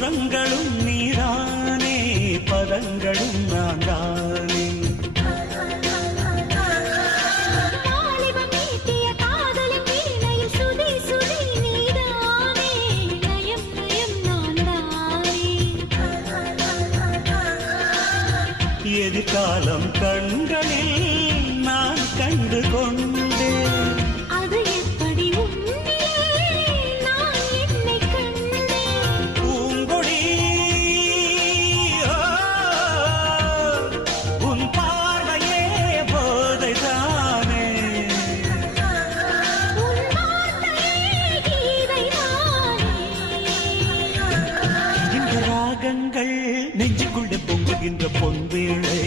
சுரங்களும் நீதானே, பதங்களும் நான் தானே. எதிர்காலம் கண்களில் நான் கண்டு கொண்டேன். அது எப்படி நான் என்னை கண்டேன். பூங்கொடி உன் பார்வையே போதைதானே, இந்த ராகங்கள் நெஞ்சுக்குள்ளே பொங்குகின்ற பொன்வேளை.